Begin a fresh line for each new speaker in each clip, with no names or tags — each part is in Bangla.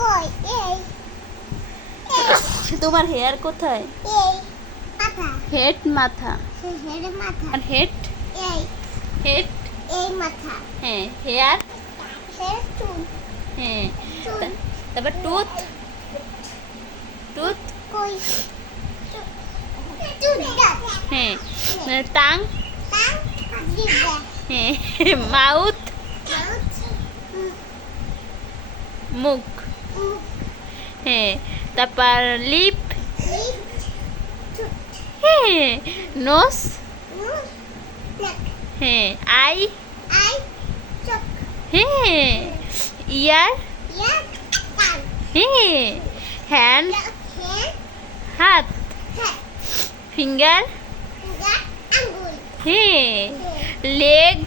কই এই
তোমার হেয়ার কোথায়
এই মাথা
হেড মাথা
সে হেড মাথা
আর হেড
এই
হেড
এই মাথা
হ্যাঁ হেয়ার
হেড চুল
হ্যাঁ তা- তারপর টুথ টুথ
কই চুল দাঁত
হ্যাঁ টাং
টাং জিভা
হ্যাঁ মাউথ
মাউথ
মুখ হ্যাঁ তারপর লিপ। হ্যাঁ নোস। হ্যাঁ আই। হ্যাঁ ইয়ার। হ্যাঁ হ্যান্ড হাত। ফিঙ্গার। হ্যাঁ লেগ।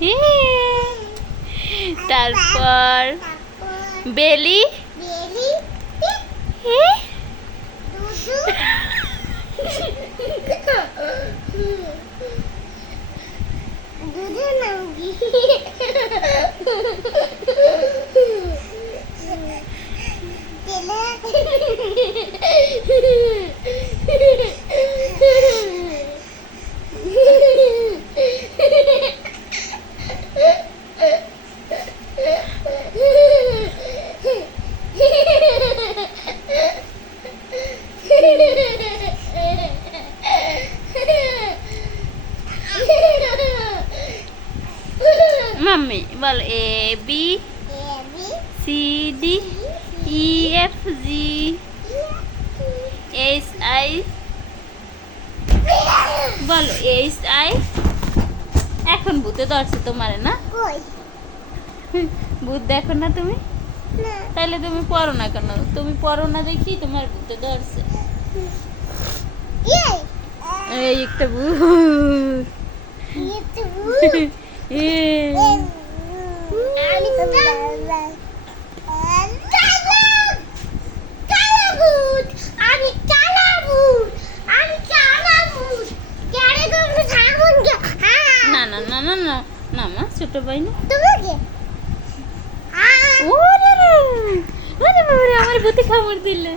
হ্যাঁ। তারপর বেলি? হ্যাঁ mummy ball A B C D E F G H I বলো এইচ আই এখন ভূতে ধরছে তোমার না? ভূত দেখো না তুমি? তাহলে তুমি পড়ো না কেন? তুমি পড়ো না দেখি তোমার ভূতে ধরছে।
এই
এই একটা ভূত
এটা
এই।
আমি তো কালাবুট আমি কালাবুট আমি কালাবুট কেড়ে করে থাকুন হ্যাঁ
না না না না না মা ছোট ভাই না? ওরে ওরে বাবারে আমার ভূতে কামড় দিলে।